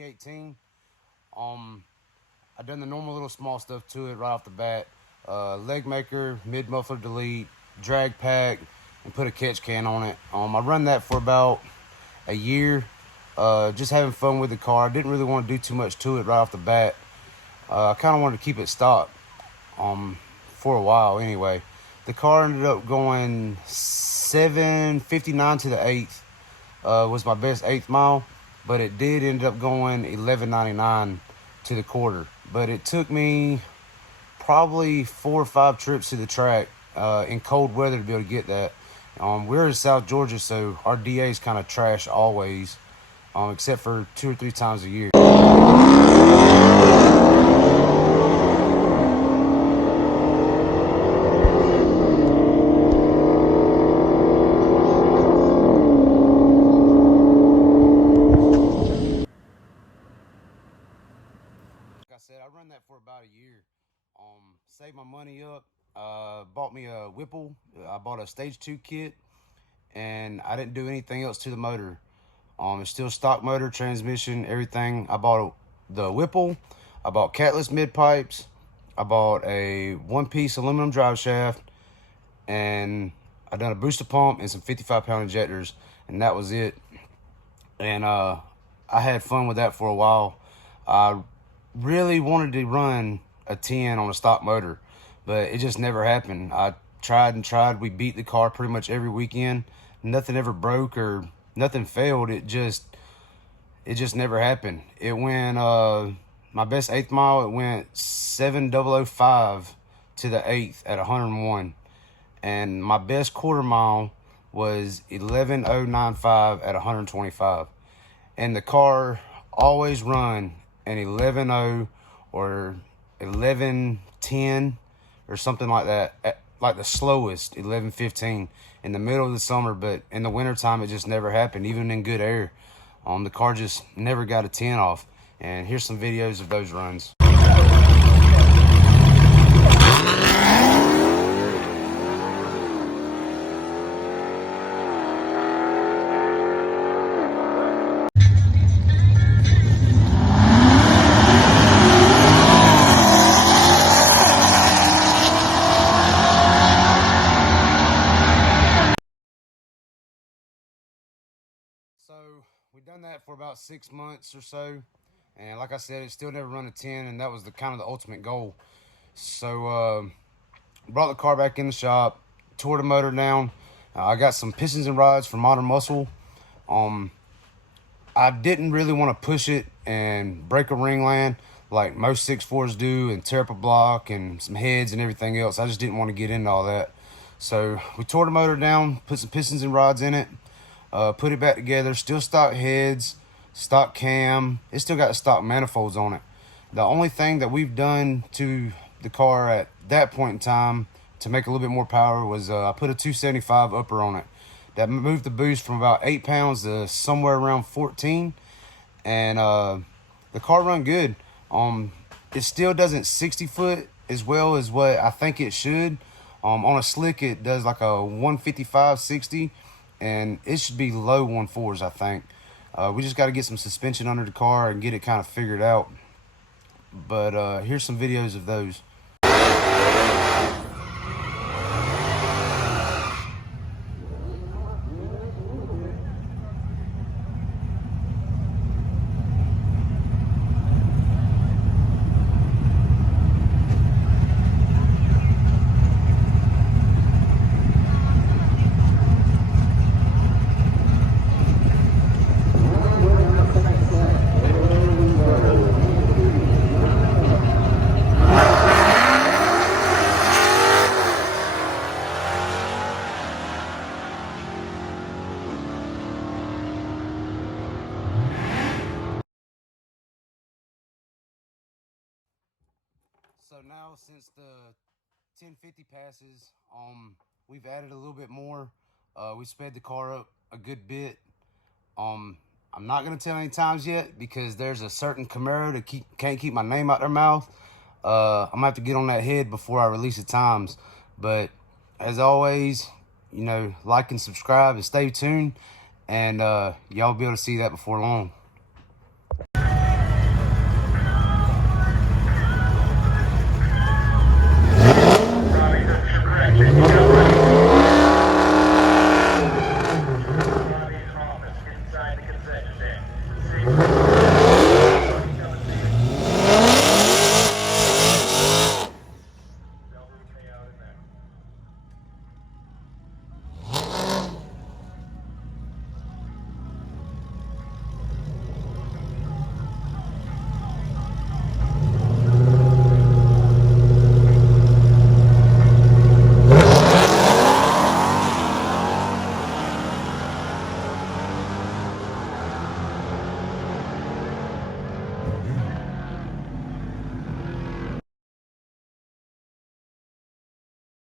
2018. I done the normal little small stuff to it right off the bat. Legmaker, mid muffler delete, drag pack, and put a catch can on it. I run that for about a year, just having fun with the car. I didn't really want to do too much to it right off the bat. I kind of wanted to keep it stock for a while anyway. The car ended up going 759 to the 8th. Was my best 8th mile, but it did end up going 1199 to the quarter. But it took me probably 4 or 5 trips to the track in cold weather to be able to get that. We're in South Georgia, so our DA is kind of trash always, except for 2 or 3 times a year. I run that for about a year. Saved my money up, bought me a whipple. I bought a stage 2 kit, and I didn't do anything else to the motor. It's still stock motor, transmission, everything. I bought the whipple, I bought Catless midpipes, I bought a 1-piece aluminum driveshaft, and I done a booster pump and some 55-pound injectors, and that was it. And I had fun with that for a while. I really wanted to run a 10 on a stock motor, but it just never happened. I tried and tried. We beat the car pretty much every weekend. Nothing ever broke or nothing failed. It just never happened. It went my best 8th mile, it went 7005 to the 8th at 101, and my best quarter mile was 11095 at 125. And the car always run an 11.0 or 11.10 or something like that, like the slowest 11.15 in the middle of the summer. But in the wintertime, it just never happened, even in good air. The car just never got a 10 off. And here's some videos of those runs. So we done that for about 6 months or so, and like I said, it still never run a 10, and that was the kind of the ultimate goal. So brought the car back in the shop, tore the motor down. I got some pistons and rods from Modern Muscle. I didn't really want to push it and break a ringland like most 6.4s do and tear up a block and some heads and everything else. I just didn't want to get into all that. So we tore the motor down, put some pistons and rods in it, put it back together. Still stock heads, stock cam. It still got stock manifolds on it. The only thing that we've done to the car at that point in time to make a little bit more power was I put a 275 upper on it. That moved the boost from about 8 pounds to somewhere around 14. And the car run good. It still doesn't 60 foot as well as what I think it should. On a slick, it does like a 155, 60. And it should be low 1.4s, I think. We just got to get some suspension under the car and get it kind of figured out. But here's some videos of those. So now, since the 1050 passes, we've added a little bit more. We sped the car up a good bit. I'm not gonna tell any times yet because there's a certain Camaro that can't keep my name out their mouth. I'm gonna have to get on that head before I release the times. But as always, you know, like and subscribe and stay tuned, and y'all will be able to see that before long.